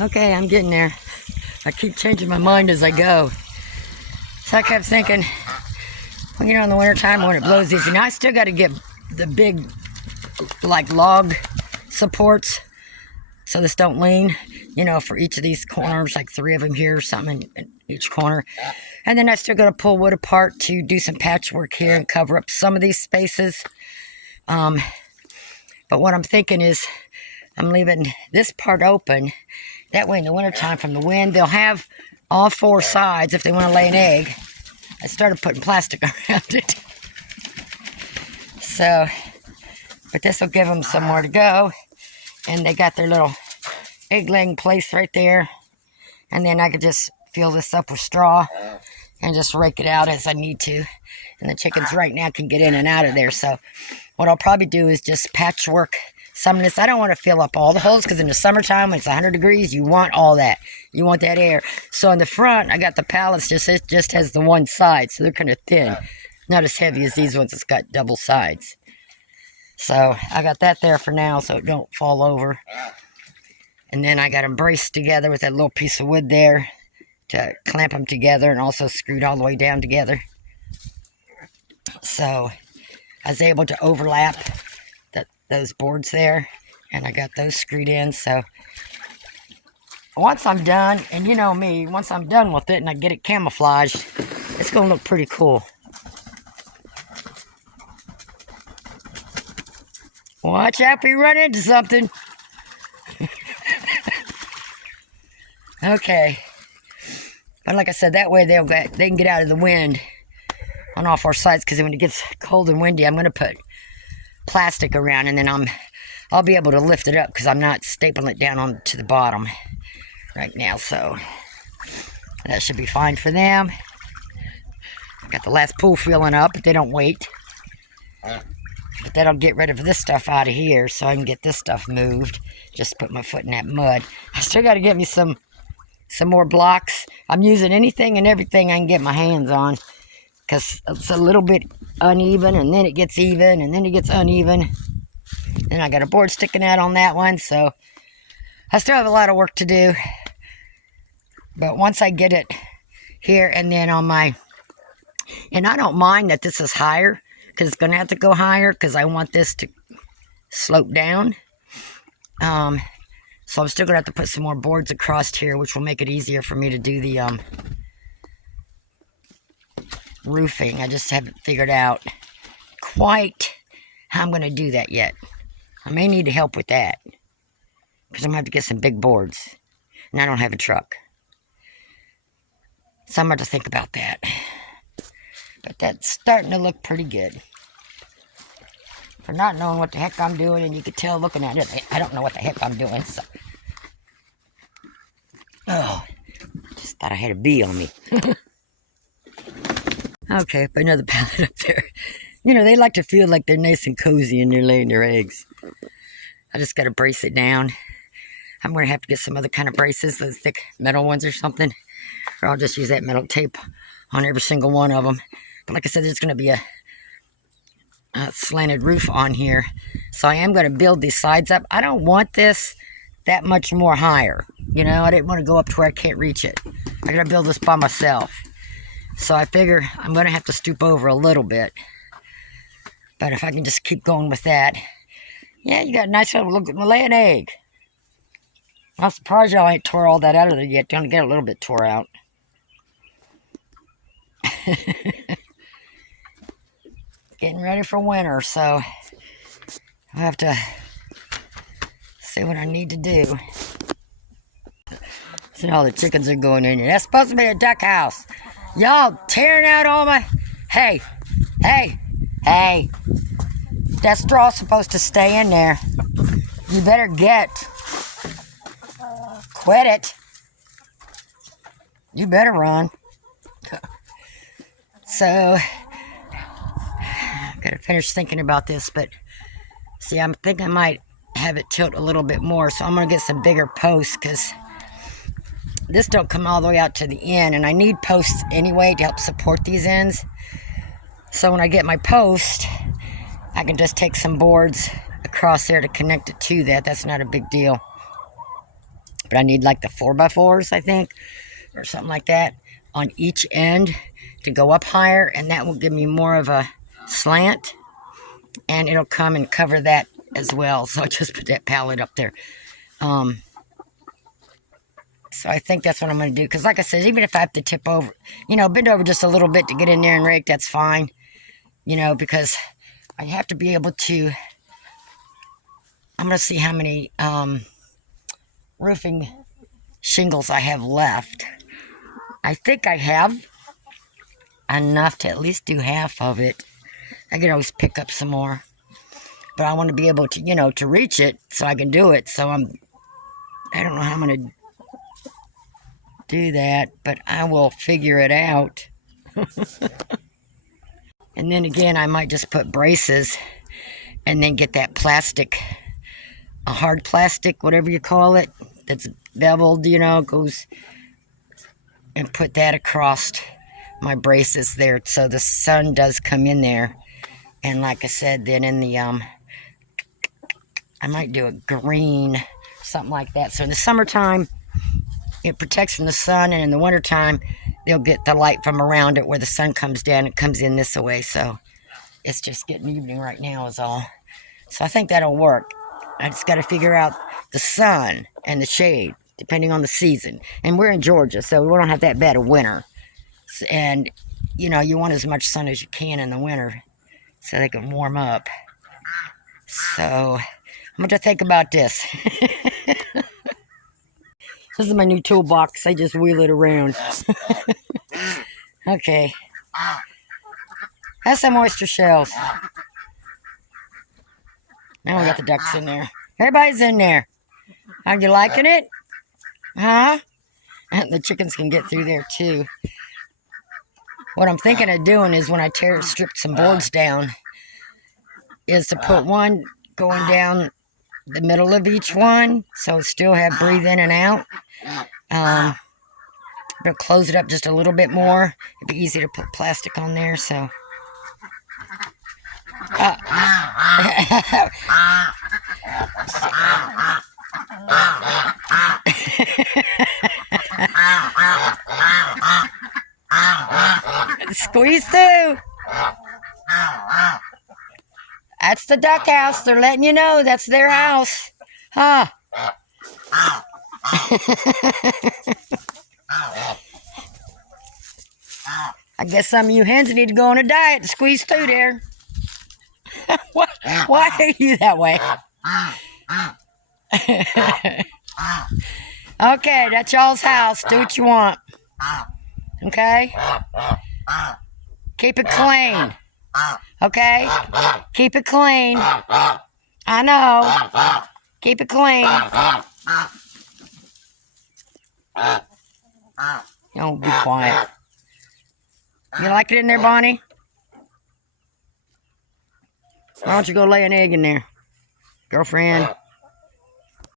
Okay, I'm getting there. I keep changing my mind as I go. So I kept thinking, well, in the wintertime when it blows easy. Now I still got to get the big, like, log supports so this don't lean, for each of these corners, like 3 of them here or something in each corner. And then I still got to pull wood apart to do some patchwork here and cover up some of these spaces. But what I'm thinking is I'm leaving this part open. That way in the wintertime from the wind, they'll have all 4 sides if they want to lay an egg. I started putting plastic around it. So, but this will give them somewhere to go. And they got their little egg-laying place right there. And then I could just fill this up with straw and just rake it out as I need to. And the chickens right now can get in and out of there. So what I'll probably do is just patchwork some of this. I don't want to fill up all the holes because in the summertime when it's 100 degrees, you want all that. You want that air. So in the front, I got the pallets, it just has the one side. So they're kind of thin. Not as heavy as these ones. It's got double sides. So I got that there for now so it don't fall over. And then I got them braced together with that little piece of wood there to clamp them together and also screwed all the way down together. So I was able to overlap those boards there, and I got those screwed in. So once I'm done, and you know me, once I'm done with it and I get it camouflaged, it's going to look pretty cool. Watch out if you run into something. Okay. But like I said, that way they can get out of the wind on all 4 sides, because when it gets cold and windy, I'm going to put plastic around, and then I'll be able to lift it up because I'm not stapling it down onto the bottom right now. So that should be fine for them. Got the last pool filling up, but they don't wait. But that'll get rid of this stuff out of here so I can get this stuff moved. Just put my foot in that mud. I still got to get me some more blocks. I'm using anything and everything I can get my hands on because it's a little bit uneven, and then it gets even, and then it gets uneven. And I got a board sticking out on that one, so I still have a lot of work to do. But once I get it here and then on my... And I don't mind that this is higher, because it's going to have to go higher because I want this to slope down. So I'm still going to have to put some more boards across here, which will make it easier for me to do the roofing. I just haven't figured out quite how I'm going to do that yet. I may need help with that, because I'm going to have to get some big boards, and I don't have a truck. So I'm going to have to think about that. But that's starting to look pretty good. For not knowing what the heck I'm doing, and you could tell looking at it, I don't know what the heck I'm doing. So. Oh, just thought I had a bee on me. Okay, but another pallet up there. They like to feel like they're nice and cozy and they're laying their eggs. I just got to brace it down. I'm going to have to get some other kind of braces, those thick metal ones or something. Or I'll just use that metal tape on every single one of them. But like I said, there's going to be a slanted roof on here. So I am going to build these sides up. I don't want this that much more higher. I didn't want to go up to where I can't reach it. I got to build this by myself. So I figure I'm going to have to stoop over a little bit. But if I can just keep going with that. Yeah, you got a nice little look at my laying egg. I'm surprised y'all ain't tore all that out of there yet. Gonna get a little bit tore out. Getting ready for winter, so I have to see what I need to do. See, all the chickens are going in here. That's supposed to be a duck house. Y'all tearing out all my... Hey. That straw's supposed to stay in there. You better quit it. You better run. So, I gotta finish thinking about this, but see, I think I might have it tilt a little bit more, so I'm gonna get some bigger posts, because this don't come all the way out to the end, and I need posts anyway to help support these ends. So when I get my post, I can just take some boards across there to connect it to that. That's not a big deal. but I need like the 4x4s, I think, or something like that on each end to go up higher, and that will give me more of a slant, and it'll come and cover that as well. So I just put that pallet up there. So I think that's what I'm going to do, because like I said, even if I have to tip over, bend over just a little bit to get in there and rake, that's fine, because I have to be able to. I'm going to see how many roofing shingles I have left. I think I have enough to at least do half of it. I can always pick up some more, but I want to be able to, to reach it so I can do it. So I don't know how I'm going to do that, but I will figure it out. And then again, I might just put braces and then get that plastic, a hard plastic, whatever you call it, that's beveled, goes, and put that across my braces there so the sun does come in there. And like I said, then in the, I might do a green, something like that. So in the summertime, it protects from the sun, and in the wintertime, they'll get the light from around it where the sun comes down. It comes in this way, so it's just getting evening right now is all. So I think that'll work. I just got to figure out the sun and the shade, depending on the season. And we're in Georgia, so we don't have that bad of winter. And, you want as much sun as you can in the winter so they can warm up. So I'm going to think about this. This is my new toolbox. I just wheel it around. Okay. That's some oyster shells. Now we got the ducks in there. Everybody's in there. Are you liking it? Huh? And the chickens can get through there too. What I'm thinking of doing is when I strip some boards down, is to put one going down the middle of each one, so still have breathe in and out. But close it up just a little bit more. It'd be easy to put plastic on there, so. Squeeze through. That's the duck house. They're letting you know that's their house. Huh? I guess some of you hens need to go on a diet to squeeze through there. Why are you that way? Okay, that's y'all's house. Do what you want. Okay? Keep it clean. Okay? Keep it clean. I know. Keep it clean. Don't be quiet. You like it in there, Bonnie? Why don't you go lay an egg in there, girlfriend?